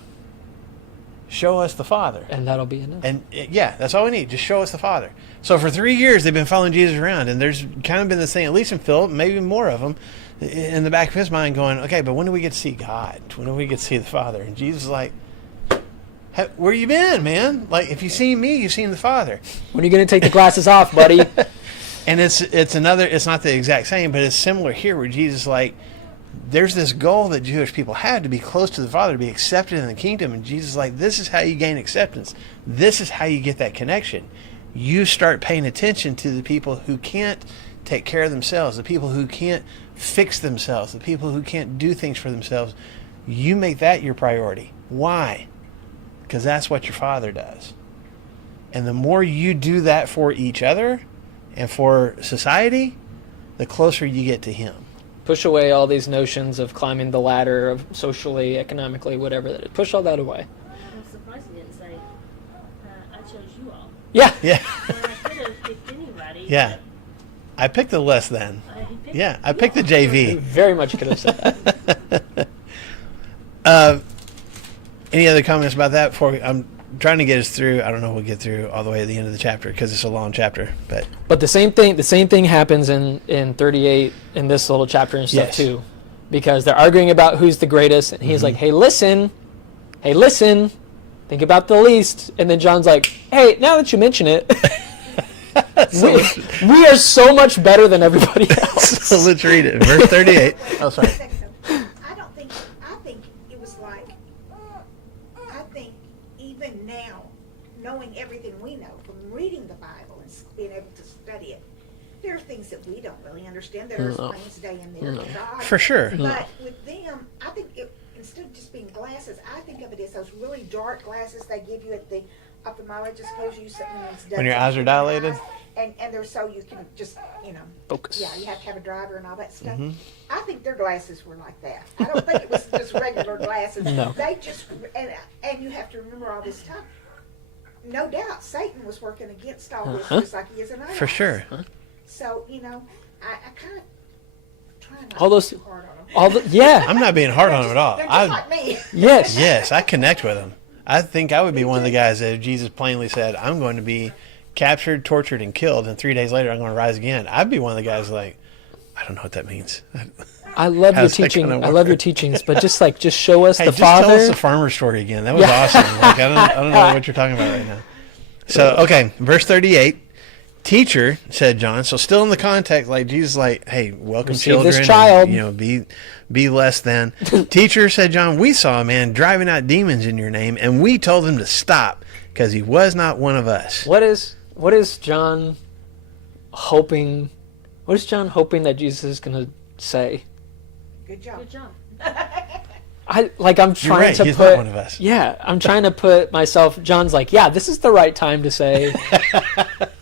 Show us the Father. And that'll be enough. And that's all we need. Just show us the Father. So for 3 years, they've been following Jesus around, and there's kind of been this thing, at least in Philip, maybe more of them, in the back of his mind going, okay, but when do we get to see God? When do we get to see the Father? And Jesus is like, where you been, man? Like, if you've seen me, you've seen the Father. When are you going to take the glasses off, buddy? And it's not the exact same, but it's similar here where Jesus, like, there's this goal that Jewish people had to be close to the Father, to be accepted in the kingdom. And Jesus is like, this is how you gain acceptance. This is how you get that connection. You start paying attention to the people who can't take care of themselves, the people who can't fix themselves, the people who can't do things for themselves. You make that your priority. Why? Because that's what your Father does. And the more you do that for each other and for society, the closer you get to Him. Push away all these notions of climbing the ladder of socially, economically, whatever that is. Push all that away. I'm surprised he didn't say, I chose you all. Yeah. Yeah. I could have picked anybody. Yeah. I picked the less than. He picked Yeah, I you picked the all. JV. Very much could have said that. Any other comments about that before I'm trying to get us through? I don't know if we'll get through all the way to the end of the chapter because it's a long chapter. But the same thing happens in 38 in this little chapter and stuff Yes. too, because they're arguing about who's the greatest, and he's like, hey, listen, think about the least, and then John's like, hey, now that you mention it, we are so much better than everybody else. so let's read it. Verse 38. Oh, sorry. I think it was like, I think even now, knowing everything we know from reading the Bible and being able to study it, there are things that we don't really understand. There's plain as day in there. God. For sure. But with them, I think instead of just being glasses, I think of it as those really dark glasses they give you at the ophthalmologist gives you When your eyes are dilated? And they're so you can just, Focus. yeah, you have to have a driver and all that stuff. I think their glasses were like that. I don't think it was just regular glasses. No. They just, and you have to remember all this time. No doubt Satan was working against all this just like he is in our For lives. sure. So, I kind of try not All to those- be too hard on them. Yeah. I'm not being hard on him at all. They're just like me. Yes. Yes, I connect with him. I think I would be one of the guys that if Jesus plainly said, I'm going to be captured, tortured, and killed, and 3 days later I'm going to rise again, I'd be one of the guys like, I don't know what that means. I love your How's that teaching. gonna I love your work? teachings, but just show us Hey, the just tell us Father. the farmer story again. That was Yeah. awesome. Like, I don't know what you're talking about right now. So, okay, verse 38. Teacher, said John. So still in the context, like Jesus, like, hey, welcome Receive children. this child. And, be less than. Teacher, said John, we saw a man driving out demons in your name, and we told him to stop because he was not one of us. What is John hoping? What is John hoping that Jesus is going to say? Good job. Good job. I'm You're trying right. to He's put. not one of us. Yeah, I'm trying to put myself. John's like, yeah, this is the right time to say.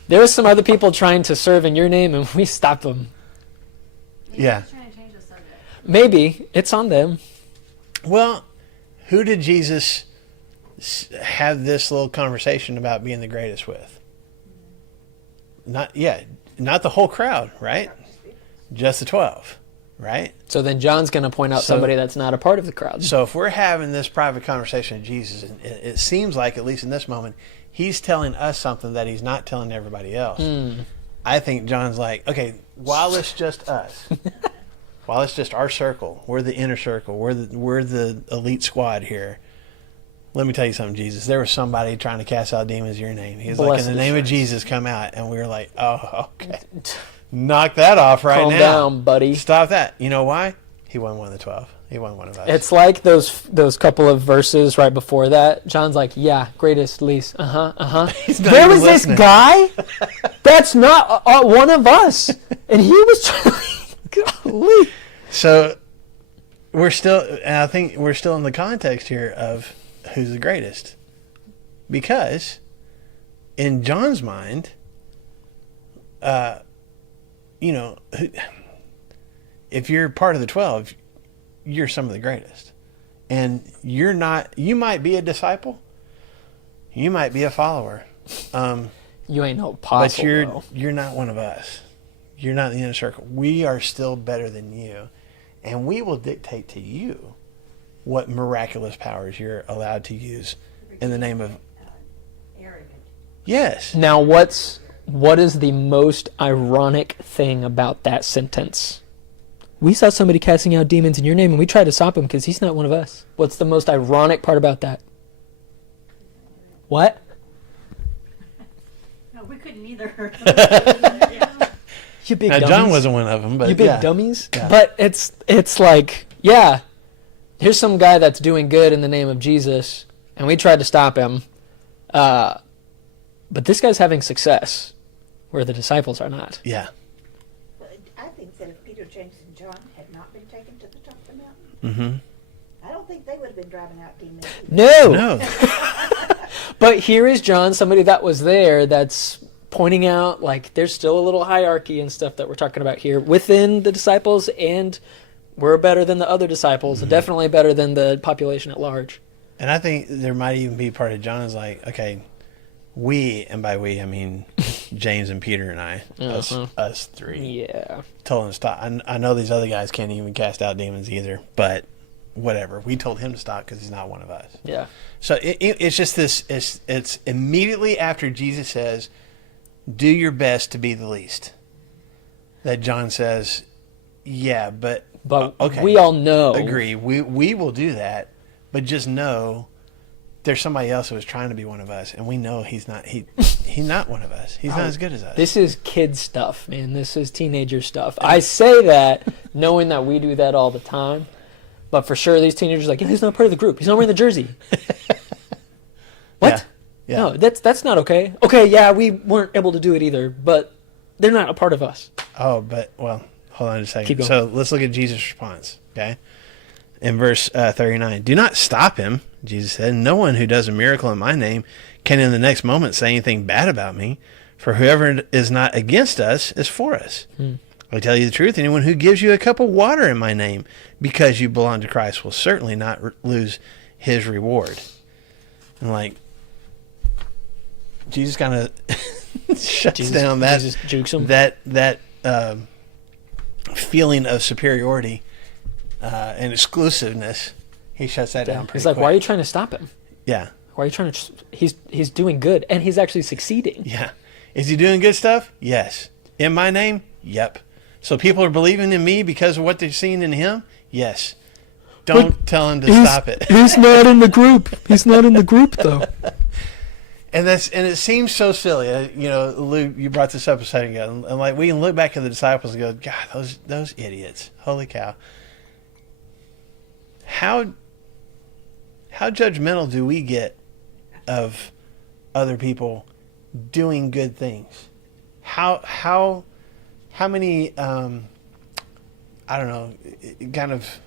There were some other people trying to serve in your name, and we stopped them. Yeah. He's trying to change the subject. Maybe it's on them. Well, who did Jesus have this little conversation about being the greatest with? Not the whole crowd, right? Just the 12, right? So then John's going to point out So- somebody that's not a part of the crowd. So if we're having this private conversation with Jesus, and it seems like, at least in this moment, he's telling us something that he's not telling everybody else. I think John's like, okay, while it's just us, while it's just our circle, we're the inner circle, we're the elite squad here. Let me tell you something, Jesus. There was somebody trying to cast out demons in your name. He was like, Blessed in the name of assurance. Jesus, come out. And we were like, oh, okay. Knock that off right Calm now. down, buddy. Stop that. You know why? He wasn't one of the 12. He wasn't one of us. It's like those couple of verses right before that. John's like, yeah, greatest, least. He's not There even was this listening. guy that's not one of us. And he was trying. Golly. So I think we're still in the context here of who's the greatest. Because in John's mind, if you're part of the 12, you're some of the greatest. And you're not, you might be a disciple, you might be a follower, You ain't no apostle, but you're not one of us. You're not in the inner circle. We are still better than you, and we will dictate to you what miraculous powers you're allowed to use in the name of Arrogant. yes. Now, what is the most ironic thing about that sentence? We saw somebody casting out demons in your name, and we tried to stop him because he's not one of us. What's the most ironic part about that? What? No, we couldn't either. You big Now, dummies. John wasn't one of them, but You big yeah. dummies. Yeah. But it's like, yeah, here's some guy that's doing good in the name of Jesus, and we tried to stop him. But this guy's having success, where the disciples are not. Yeah. But I think that if Peter, James, and John had not been taken to the top of the mountain, Mm-hmm. I don't think they would have been driving out demons. No. No. But here is John, somebody that was there, that's pointing out, like, there's still a little hierarchy and stuff that we're talking about here within the disciples, and we're better than the other disciples, definitely better than the population at large. And I think there might even be part of John's like, okay, we, and by we I mean James and Peter and I, us three, Yeah. told him to stop. I know these other guys can't even cast out demons either, but whatever. We told him to stop because he's not one of us. Yeah. So it's just this. It's immediately after Jesus says, "Do your best to be the least," that John says, "Yeah, but okay, we all know. agree. We will do that, but just know there's somebody else who is trying to be one of us, and we know he's not. He's not one of us. He's not as good as us." This is kid stuff, man. This is teenager stuff. I say that knowing that we do that all the time, but for sure these teenagers are like, yeah, he's not part of the group. He's not wearing the jersey. What? Yeah. No, that's not okay. Okay, yeah, we weren't able to do it either, but they're not a part of us. Oh, but well, hold on a second. Keep going. So let's look at Jesus' response. Okay, in verse 39, "Do not stop him," Jesus said. "No one who does a miracle in my name can in the next moment say anything bad about me. For whoever is not against us is for us. I tell you the truth, anyone who gives you a cup of water in my name because you belong to Christ will certainly not lose his reward." And like, Jesus kind of shuts down that Jesus jukes him. that feeling of superiority and exclusiveness. He shuts that down pretty He's like, quick. why are you trying to stop him? Yeah, Why are you trying to? He's doing good, and he's actually succeeding. yeah. Is he doing good stuff? Yes. In my name? Yep. So people are believing in me because of what they're seeing in him? Yes. Don't tell him to stop it. He's not in the group. He's not in the group, though. And it seems so silly. You know, Lou, you brought this up a second ago, and like we can look back at the disciples and go, God, those idiots! Holy cow! How judgmental do we get of other people doing good things? How many I don't know, kind of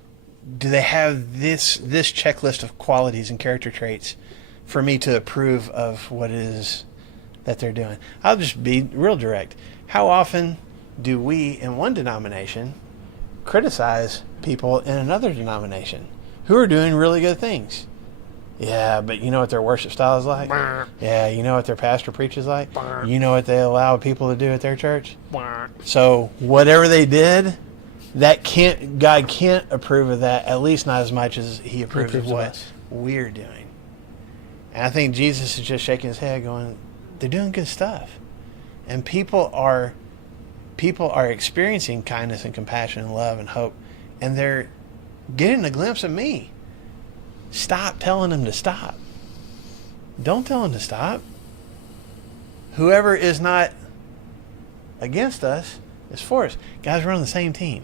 do they have this checklist of qualities and character traits for me to approve of what it is that they're doing? I'll just be real direct. How often do we in one denomination criticize people in another denomination who are doing really good things? Yeah, but you know what their worship style is like? Yeah, you know what their pastor preaches like? You know what they allow people to do at their church? So whatever they did, God can't approve of that, at least not as much as he approves of what we're doing. And I think Jesus is just shaking his head going, they're doing good stuff. And people are experiencing kindness and compassion and love and hope, and they're getting a glimpse of me. Stop telling them to stop. Don't tell them to stop. Whoever is not against us is for us. Guys, we're on the same team.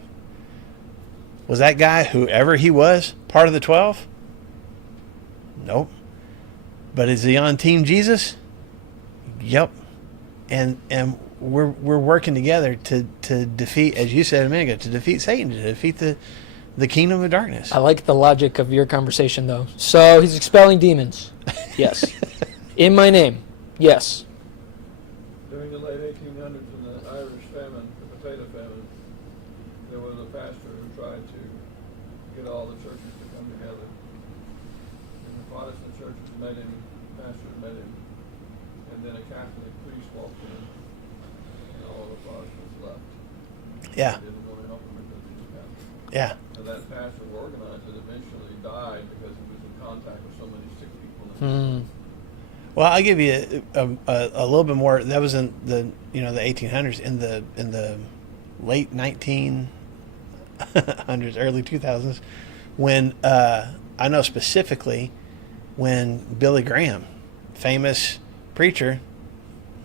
Was that guy, whoever he was, part of the 12? Nope. But is he on Team Jesus? Yep. And we're working together to defeat, as you said a minute ago, to defeat Satan, to defeat the kingdom of darkness. I like the logic of your conversation, though. So he's expelling demons. Yes. In my name. Yes. During the late 1800s in the Irish famine, the potato famine, there was a pastor who tried to get all the met him, pastor met him, and then a Catholic priest walked in, and all the Protestants left. Yeah. They didn't want to help him because he was Catholic. Yeah. And that pastor who organized it eventually died because he was in contact with so many sick people. Well, I'll give you a little bit more. That was in the the 1800s. In the late 1900s, early 2000s, when I know specifically when Billy Graham, famous preacher,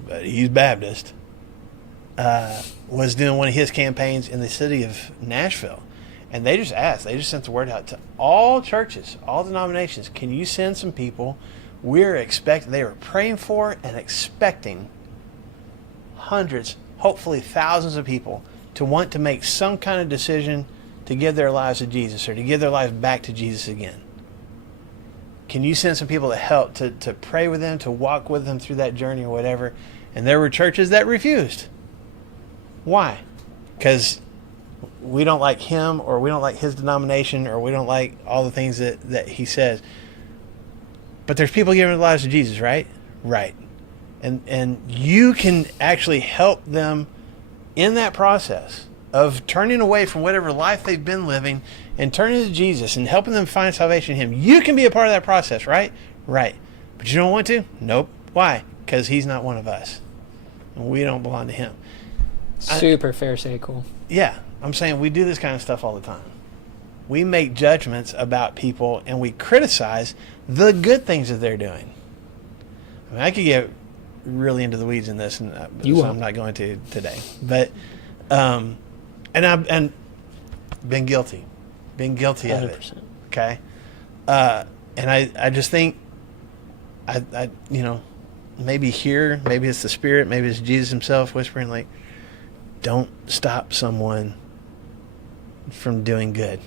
but he's Baptist, was doing one of his campaigns in the city of Nashville. And they just sent the word out to all churches, all denominations, can you send some people? They were praying for and expecting hundreds, hopefully thousands of people to want to make some kind of decision to give their lives to Jesus or to give their lives back to Jesus again. Can you send some people to help, to pray with them, to walk with them through that journey or whatever? And there were churches that refused. Why? Because we don't like him, or we don't like his denomination, or we don't like all the things that he says. But there's people giving their lives to Jesus, right? Right. And you can actually help them in that process of turning away from whatever life they've been living and turning to Jesus and helping them find salvation in him. You can be a part of that process, right? Right. But you don't want to? Nope. Why? Because he's not one of us. And we don't belong to him. Super pharisaical. Yeah. I'm saying we do this kind of stuff all the time. We make judgments about people and we criticize the good things that they're doing. I mean, I could get really into the weeds in this, and so I'm not going to today. But, and I've been guilty of 100%. it. Okay, and I just think, I maybe here, maybe it's the Spirit, maybe it's Jesus himself whispering, like, don't stop someone from doing good.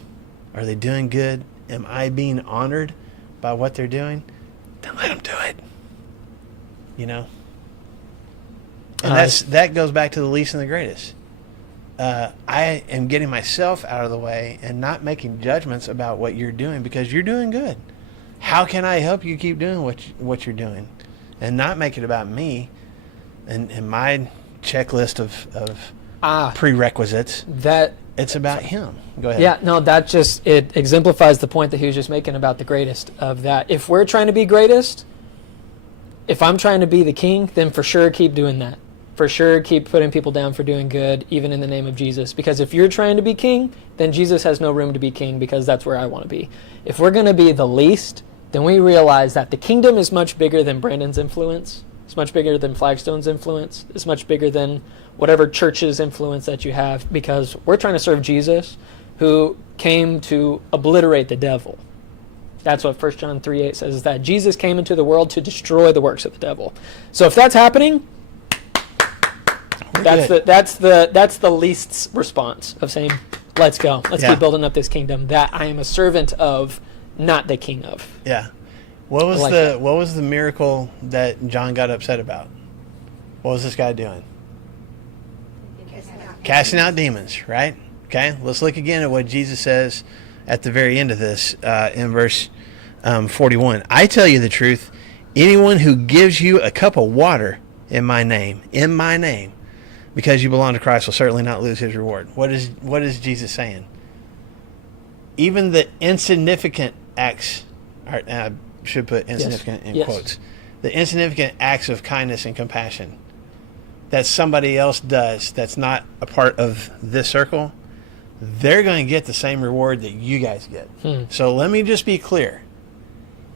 Are they doing good? Am I being honored by what they're doing? Then let them do it. And that goes back to the least and the greatest. I am getting myself out of the way and not making judgments about what you're doing because you're doing good. How can I help you keep doing what you're doing, and not make it about me and my checklist of prerequisites? It's about him. Go ahead. Yeah, no, it exemplifies the point that he was just making about the greatest of that. If we're trying to be greatest, if I'm trying to be the king, then for sure keep doing that. For sure keep putting people down for doing good, even in the name of Jesus. Because if you're trying to be king, then Jesus has no room to be king, because that's where I want to be. If we're going to be the least, then we realize that the kingdom is much bigger than Brandon's influence. It's much bigger than Flagstone's influence. It's much bigger than whatever church's influence that you have, because we're trying to serve Jesus, who came to obliterate the devil. That's what 1 John 3:8 says, is that Jesus came into the world to destroy the works of the devil. So if that's happening, that's the least's response of saying, let's go. Let's keep building up this kingdom that I am a servant of, not the king of. Yeah. What was the miracle that John got upset about? What was this guy doing? Casting out demons, right? Okay, let's look again at what Jesus says at the very end of this in verse 41. I tell you the truth, anyone who gives you a cup of water in my name, because you belong to Christ, will certainly not lose his reward. What is Jesus saying? Even the insignificant acts, I should put insignificant in quotes, the insignificant acts of kindness and compassion that somebody else does that's not a part of this circle, they're going to get the same reward that you guys get. So let me just be clear.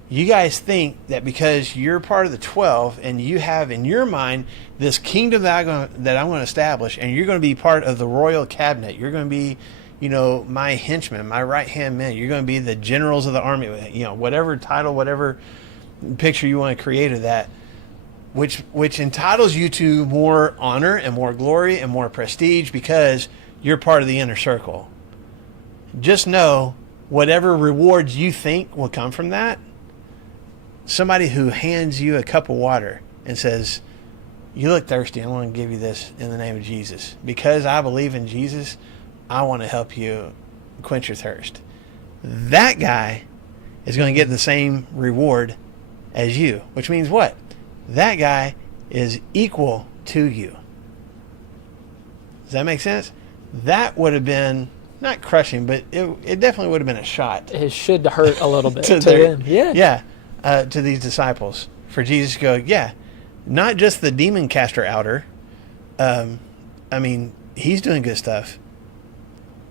You guys think that because you're part of the 12 and you have in your mind this kingdom that I'm going to establish, and you're going to be part of the royal cabinet, you're going to be, my henchmen, my right-hand men, you're going to be the generals of the army, whatever title, whatever picture you want to create of that, which entitles you to more honor and more glory and more prestige because you're part of the inner circle. Just know, whatever rewards you think will come from that, somebody who hands you a cup of water and says, you look thirsty, I want to give you this in the name of Jesus. Because I believe in Jesus, I want to help you quench your thirst. That guy is going to get the same reward as you. Which means what? That guy is equal to you. Does that make sense? That would have been not crushing, but it definitely would have been a shot. It should hurt a little bit to their, them. Yeah. Yeah, to these disciples. For Jesus to go, yeah, not just the demon caster outer. I mean, he's doing good stuff.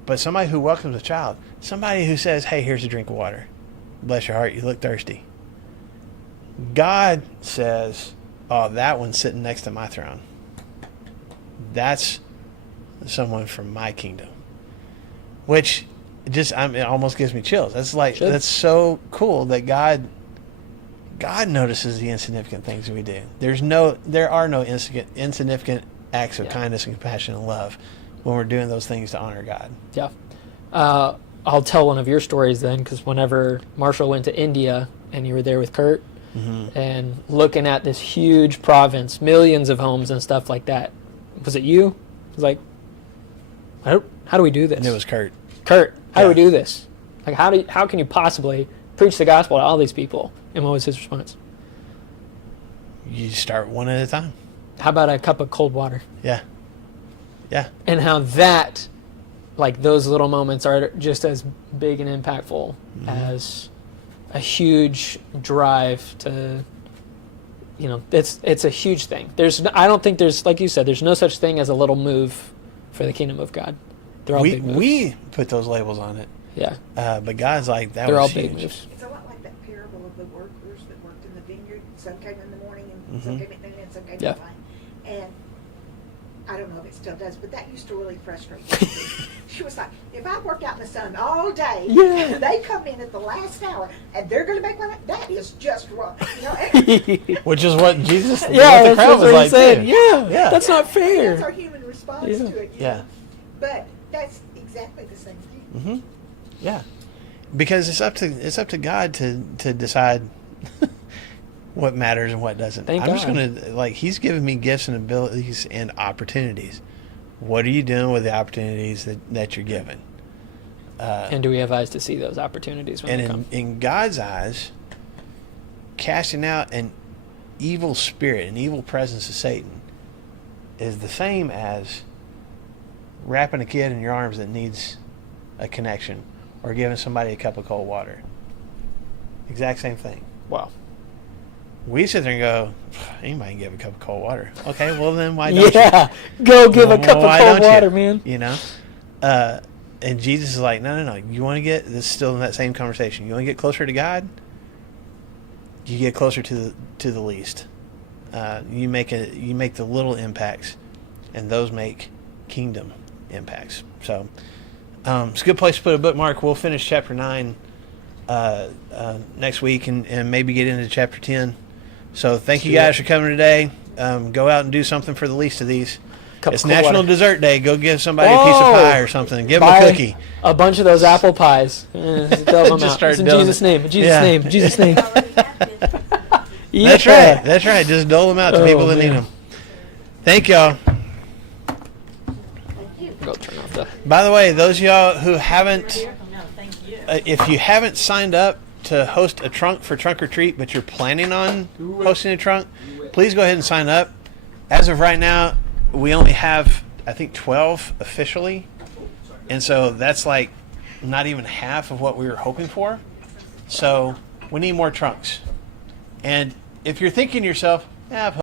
But somebody who welcomes a child. Somebody who says, hey, here's a drink of water. Bless your heart, you look thirsty. God says, oh, that one's sitting next to my throne. That's someone from my kingdom. Which just, it almost gives me chills. That's so cool that God notices the insignificant things we do. There are no insignificant acts of kindness and compassion and love when we're doing those things to honor God. Yeah. I'll tell one of your stories then, because whenever Marshall went to India and you were there with Kurt and looking at this huge province, millions of homes and stuff like that, was it you? It was like, how do we do this? And it was Kurt. Kurt, how do we do this? Like, how can you possibly preach the gospel to all these people? And what was his response? You start one at a time. How about a cup of cold water? Yeah. Yeah. And how that, like, those little moments are just as big and impactful as a huge drive to, it's a huge thing. I don't think there's, like you said, there's no such thing as a little move for the kingdom of God. They're all big moves. We put those labels on it. Yeah. But God's like, that They're was all huge. big moves. It's a lot like that parable of the workers that worked in the vineyard. Some came in the morning and some came at noon and some came at night. And I don't know if it still does, but that used to really frustrate me. She was like, if I worked out in the sun all day, they come in at the last hour and they're going to make money. That is just wrong. Which is what Jesus, what the crowd was like, said. too. Yeah, that's not fair. That's our human response to it. Yeah. But that's exactly the same thing. Yeah. Because it's up to God to decide what matters and what doesn't. Thank I'm just God. going to, he's given me gifts and abilities and opportunities. What are you doing with the opportunities that you're given? And do we have eyes to see those opportunities when they come? In God's eyes, casting out an evil spirit, an evil presence of Satan, is the same as wrapping a kid in your arms that needs a connection or giving somebody a cup of cold water. Exact same thing. Wow. We sit there and go, anybody can give a cup of cold water. Okay, well then why don't you? Go give a cup of Why cold don't water, you? man. And Jesus is like, no. You want to get, this is still in that same conversation. You want to get closer to God? You get closer to the least. You make the little impacts, and those make kingdom impacts. So it's a good place to put a bookmark. We'll finish chapter 9 next week and maybe get into chapter 10. So thank you guys for coming today. Go out and do something for the least of these. It's National Dessert Day. Go give somebody a piece of pie or something. Give them a cookie. A bunch of those apple pies. Just in Jesus' name. In Jesus' name. In Jesus' name. That's right. That's right. Just dole them out to people that need them. Thank y'all. By the way, those of y'all who haven't, if you haven't signed up to host a trunk for Trunk or Treat, but you're planning on hosting a trunk, please go ahead and sign up. As of right now, we only have, I think, 12 officially. And so that's like not even half of what we were hoping for. So we need more trunks. And if you're thinking to yourself, I've